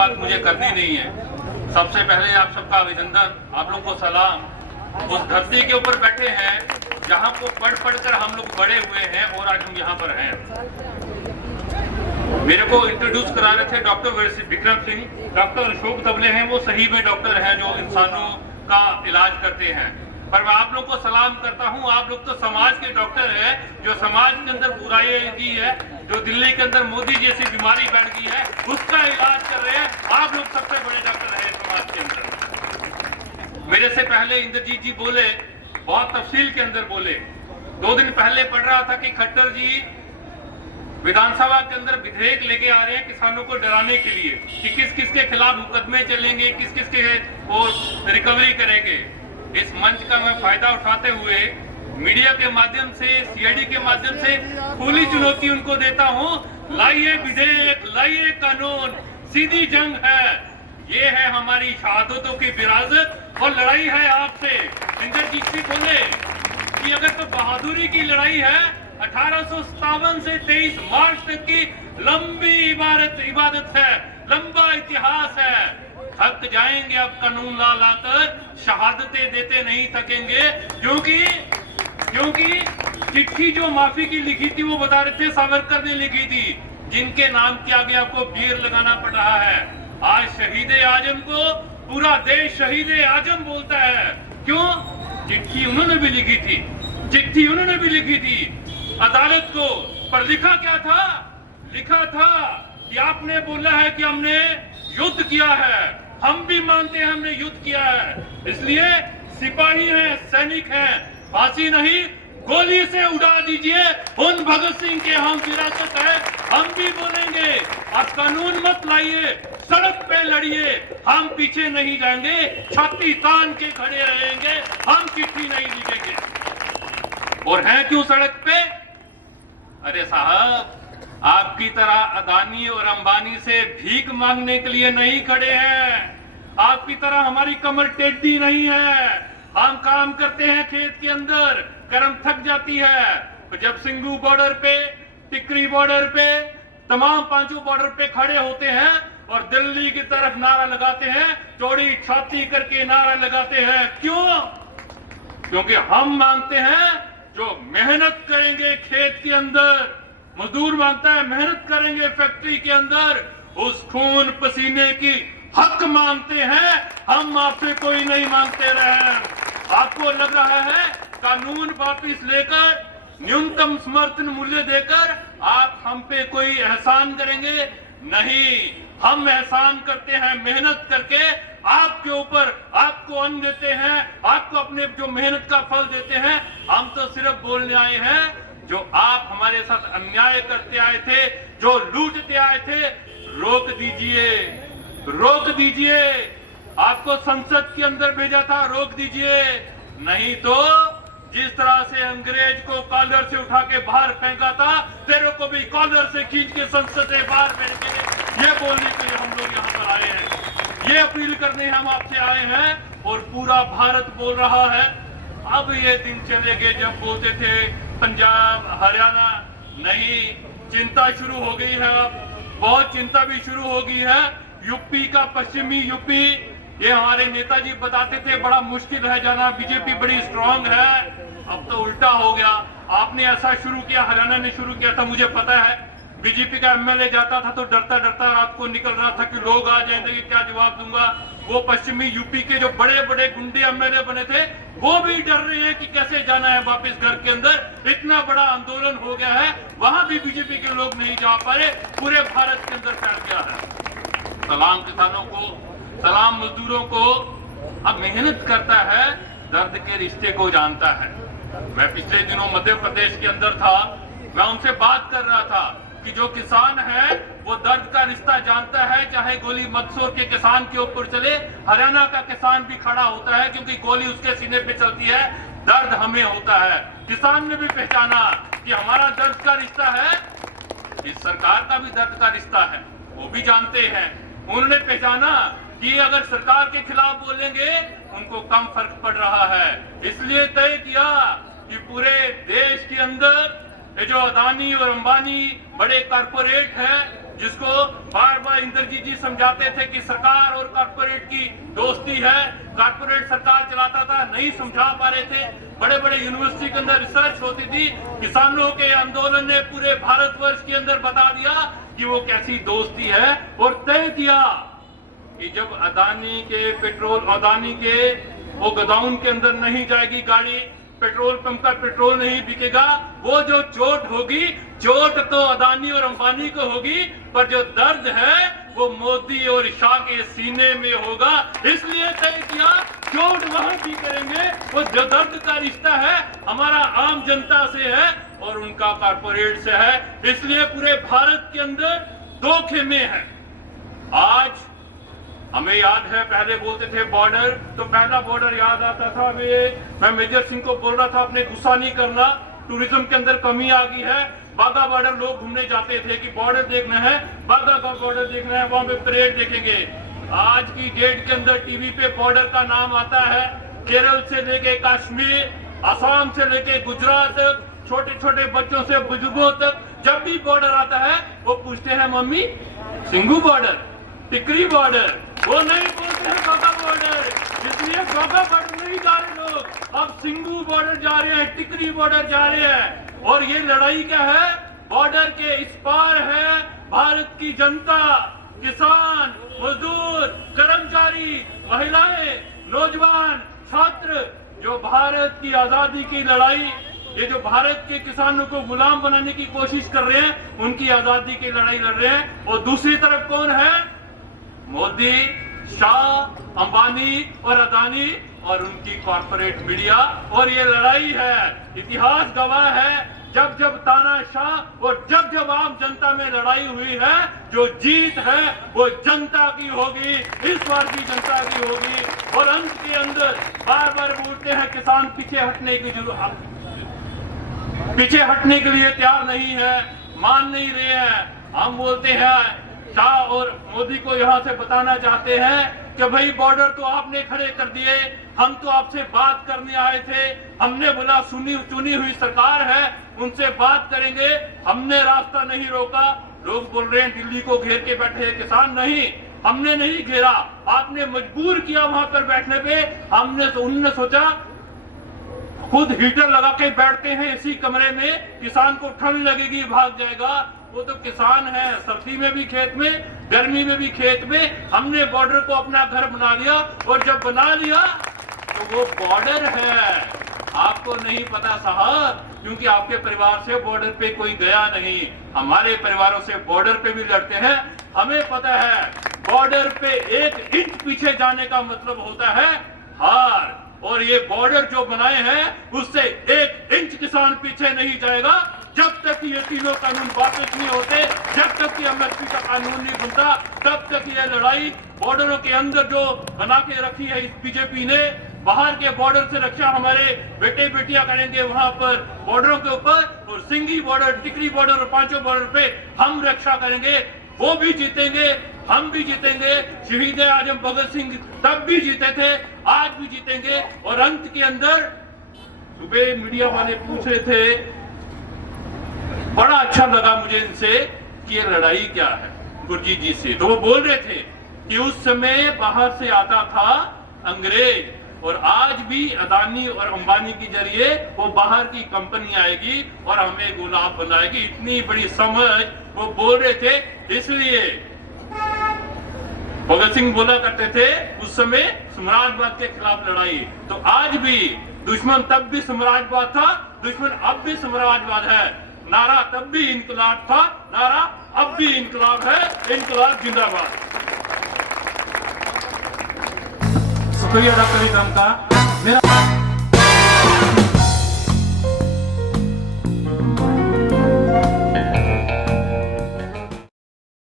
बात मुझे करनी नहीं है। सबसे पहले आप सबका अभिनंदन, आप लोग को सलाम। उस धरती के ऊपर बैठे हैं जहां को पढ़ कर हम लोग बड़े हुए हैं और आज हम यहाँ पर हैं। मेरे को इंट्रोड्यूस करा रहे थे डॉक्टर विक्रम सिंह। डॉक्टर अशोक दबले हैं, वो सही में डॉक्टर हैं जो इंसानों का इलाज करते हैं। पर मैं आप लोग को सलाम करता हूं, आप लोग तो समाज के डॉक्टर हैं, जो समाज के अंदर बुराई की है, जो दिल्ली के अंदर मोदी जैसी बीमारी बैठ गई है उसका इलाज कर रहे हैं। आप लोग सबसे बड़े डॉक्टर हैं समाज के अंदर। मेरे से पहले इंद्रजीत जी बोले, बहुत तफसील के अंदर बोले। 2 दिन पहले पढ़ रहा था कि खट्टर जी विधानसभा के अंदर विधेयक लेके आ रहे हैं किसानों को डराने के लिए कि किस किस के खिलाफ मुकदमे चलेंगे, किस किस के वो रिकवरी करेंगे। इस मंच का मैं फायदा उठाते हुए मीडिया के माध्यम से, सीआईडी के माध्यम से खुली चुनौती उनको देता हूं, लाइए विधेयक, लाइए कानून, सीधी जंग है। ये है हमारी शहादतों की विरासत और लड़ाई है आपसे। इंद्रजीत सिंह बोले कि अगर तो बहादुरी की लड़ाई है, 1857 से 23 मार्च तक की लंबी इबादत है, लंबा इतिहास है। थक जाएंगे अब कानून ला लाकर, शहादतें देते नहीं थकेंगे। क्योंकि चिट्ठी जो माफी की लिखी थी वो बता रहे थे सावरकर ने लिखी थी, जिनके नाम के आगे आपको बीर लगाना पड़ रहा है। आज शहीद आजम को पूरा देश शहीद आजम बोलता है। क्यों? चिट्ठी उन्होंने भी लिखी थी, चिट्ठी उन्होंने भी लिखी थी अदालत को। पर लिखा क्या था? लिखा था कि आपने बोला है कि हमने युद्ध किया है, हम भी मानते हैं हमने युद्ध किया है, इसलिए सिपाही हैं, सैनिक हैं, फांसी नहीं गोली से उड़ा दीजिए उन भगत सिंह के हम विरासत है। हम भी बोलेंगे आप कानून मत लाइए, सड़क पे लड़िए, हम पीछे नहीं जाएंगे, छाती तान के खड़े रहेंगे, हम चिट्ठी नहीं लिखेंगे। और हैं क्यों सड़क पे? अरे साहब, आपकी तरह अदानी और अंबानी से भीख मांगने के लिए नहीं खड़े हैं। आपकी तरह हमारी कमर टेढ़ी नहीं है। हम काम करते हैं खेत के अंदर, कर्म थक जाती है, तो जब सिंगू बॉर्डर पे, टिकरी बॉर्डर पे, तमाम 5 बॉर्डर पे खड़े होते हैं और दिल्ली की तरफ नारा लगाते हैं, चौड़ी छाती करके नारा लगाते हैं। क्यों? क्योंकि हम मांगते हैं जो मेहनत करेंगे खेत के अंदर, मजदूर मांगता है मेहनत करेंगे फैक्ट्री के अंदर, उस खून पसीने की हक मांगते हैं। हम आपसे कोई नहीं मांगते रहे। आपको लग रहा है कानून वापिस लेकर, न्यूनतम समर्थन मूल्य देकर आप हम पे कोई एहसान करेंगे? नहीं, हम एहसान करते हैं मेहनत करके, आपके ऊपर, आपको अन्न देते हैं, आपको अपने जो मेहनत का फल देते हैं। हम तो सिर्फ बोलने आए हैं, जो आप हमारे साथ अन्याय करते आए थे, जो लूटते आए थे, रोक दीजिए, रोक दीजिए। आपको संसद के अंदर भेजा था, रोक दीजिए। नहीं तो जिस तरह से अंग्रेज को कॉलर से उठा के बाहर फेंका था, तेरे को भी कॉलर से खींच के संसद से बाहर फेंकेंगे। ये बोलने के लिए हम लोग यहाँ पर आए हैं, ये अपील करने हम आपसे आए हैं और पूरा भारत बोल रहा है। अब ये दिन चले गए जब बोलते थे पंजाब, हरियाणा। नहीं, चिंता शुरू हो गई है, अब बहुत चिंता भी शुरू हो गई है। यूपी का, पश्चिमी यूपी, ये हमारे नेताजी बताते थे बड़ा मुश्किल है जाना, बीजेपी बड़ी स्ट्रांग है। अब तो उल्टा हो गया। आपने ऐसा शुरू किया, हरियाणा ने शुरू किया था, मुझे पता है। बीजेपी का एमएलए जाता था तो डरता डरता रात को निकल रहा था कि लोग आ जाएंगे, क्या जवाब दूंगा। वो पश्चिमी यूपी के जो बड़े बड़े गुंडे एमएलए बने थे, वो भी डर रहे हैं कि कैसे जाना है वापस घर के अंदर। इतना बड़ा आंदोलन हो गया है, वहां भी बीजेपी के लोग नहीं जा पा रहे, पूरे भारत के अंदर फैल गया है। सलाम किसानों को, सलाम मजदूरों को। अब मेहनत करता है, दर्द के रिश्ते को जानता है। मैं पिछले दिनों मध्य प्रदेश के अंदर था, मैं उनसे बात कर रहा था कि जो किसान है वो दर्द का रिश्ता जानता है, चाहे गोली मंदसौर के किसान के ऊपर चले, हरियाणा का किसान भी खड़ा होता है, क्योंकि गोली उसके सीने पे चलती है, दर्द हमें होता है। किसान ने भी पहचाना कि हमारा दर्द का रिश्ता है, इस सरकार का भी दर्द का रिश्ता है, वो भी जानते हैं। उन्होंने पहचाना कि अगर सरकार के खिलाफ बोलेंगे उनको कम फर्क पड़ रहा है, इसलिए तय किया कि पूरे देश के अंदर ये जो अदानी और अंबानी बड़े कारपोरेट हैं, जिसको बार बार इंद्रजीत जी समझाते थे कि सरकार और कारपोरेट की दोस्ती है, कारपोरेट सरकार चलाता था, नहीं समझा पा रहे थे। बड़े बड़े यूनिवर्सिटी के अंदर रिसर्च होती थी, किसानों के आंदोलन ने पूरे भारतवर्ष के अंदर बता दिया कि वो कैसी दोस्ती है, और तय किया कि जब अदानी के वो गोदाउन के अंदर नहीं जाएगी गाड़ी, पेट्रोल पंप का पेट्रोल नहीं बिकेगा, वो जो चोट होगी, चोट तो अदानी और अंबानी को होगी, पर जो दर्द है वो मोदी और शाह के सीने में होगा। इसलिए तय किया चोट वहां भी करेंगे, वो जो दर्द का रिश्ता है हमारा आम जनता से है और उनका कारपोरेट से है, इसलिए पूरे भारत के अंदर दो खेमे हैं। आज हमें याद है, पहले बोलते थे बॉर्डर, तो पहला बॉर्डर याद आता था। मैं मेजर सिंह को बोल रहा था अपने गुस्सा नहीं करना, टूरिज्म के अंदर कमी आ गई है। बाघा बॉर्डर लोग घूमने जाते थे कि बॉर्डर देखना है, बाघा का बॉर्डर देखना है, वहां पे परेड देखेंगे। आज की डेट के अंदर टीवी पे बॉर्डर का नाम आता है, केरल से लेके कश्मीर, असम से लेके गुजरात तक, छोटे छोटे बच्चों से बुजुर्गों तक जब भी बॉर्डर आता है वो पूछते हैं मम्मी सिंगू बॉर्डर, टिकरी बॉर्डर, वो नहीं बोलते हैं बाघा बॉर्डर। इसलिए बाघा बॉर्डर नहीं जा रहे लोग, अब सिंगू बॉर्डर जा रहे हैं, टिकरी बॉर्डर जा रहे हैं। और ये लड़ाई क्या है? बॉर्डर के इस पार है भारत की जनता, किसान, मजदूर, कर्मचारी, महिलाएं, नौजवान, छात्र, जो भारत की आजादी की लड़ाई, ये जो भारत के किसानों को गुलाम बनाने की कोशिश कर रहे हैं, उनकी आजादी की लड़ाई लड़ रहे हैं। और दूसरी तरफ कौन है? मोदी, शाह, अंबानी और अदानी और उनकी कॉर्पोरेट मीडिया। और ये लड़ाई है, इतिहास गवाह है, जब जब तानाशाह और जब जब आम जनता में लड़ाई हुई है, जो जीत है वो जनता की होगी, इस बार की जनता की होगी। और अंत के अंदर बार बार बोलते हैं किसान पीछे हटने के लिए तैयार नहीं है, मान नहीं रहे हैं। हम बोलते हैं, शाह और मोदी को यहाँ से बताना चाहते हैं कि भाई बॉर्डर तो आपने खड़े कर दिए, हम तो आपसे बात करने आए थे, हमने बोला चुनी हुई सरकार है, उनसे बात करेंगे, हमने रास्ता नहीं रोका। लोग बोल रहे हैं दिल्ली को घेर के बैठे हैं किसान, नहीं, हमने नहीं घेरा, आपने मजबूर किया वहां पर बैठने पे। उन्होंने सोचा खुद हीटर लगा के बैठते हैं इसी कमरे में, किसान को ठंड लगेगी भाग जाएगा। वो तो किसान है, सर्दी में भी खेत में, गर्मी में भी खेत में। हमने बॉर्डर को अपना घर बना लिया, और जब बना लिया तो वो बॉर्डर है, आपको नहीं पता साहब, क्योंकि आपके परिवार से बॉर्डर पे कोई गया नहीं। हमारे परिवारों से बॉर्डर पे भी लड़ते हैं, हमें पता है बॉर्डर पे 1 इंच पीछे जाने का मतलब होता है हार। और ये बॉर्डर जो बनाए हैं उससे 1 इंच किसान पीछे नहीं जाएगा जब तक ये तीनों कानून वापस नहीं होते, जब तक ये एमएसपी का कानून नहीं बनता, तब तक ये लड़ाई बॉर्डरों के अंदर जो बना के रखी है इस बीजेपी ने, बाहर के बॉर्डर से रक्षा हमारे बेटे बेटियां करेंगे वहां पर बॉर्डरों के ऊपर, और सिंगी बॉर्डर, टिकरी बॉर्डर और 5 बॉर्डर पे हम रक्षा करेंगे। वो भी जीतेंगे, हम भी जीतेंगे। शहीद आजम भगत सिंह तब भी जीते थे, आज भी जीतेंगे। और अंत के अंदर सुबह मीडिया वाले पूछ रहे थे, बड़ा अच्छा लगा मुझे इनसे कि ये लड़ाई क्या है गुरजीत जी से। तो वो बोल रहे थे कि उस समय बाहर से आता था अंग्रेज, और आज भी अदानी और अंबानी के जरिए वो बाहर की कंपनी आएगी और हमें गुलाम बनाएगी। इतनी बड़ी समझ वो बोल रहे थे। इसलिए भगत सिंह बोला करते थे उस समय साम्राज्यवाद के खिलाफ लड़ाई, तो आज भी दुश्मन तब भी साम्राज्यवाद था, दुश्मन अब भी साम्राज्यवाद है। नारा तब भी इनकलाब था, नारा अब भी इनकलाब है, इनकलाब जिंदाबाद। शुक्रिया डॉक्टर इकराम का। मेरा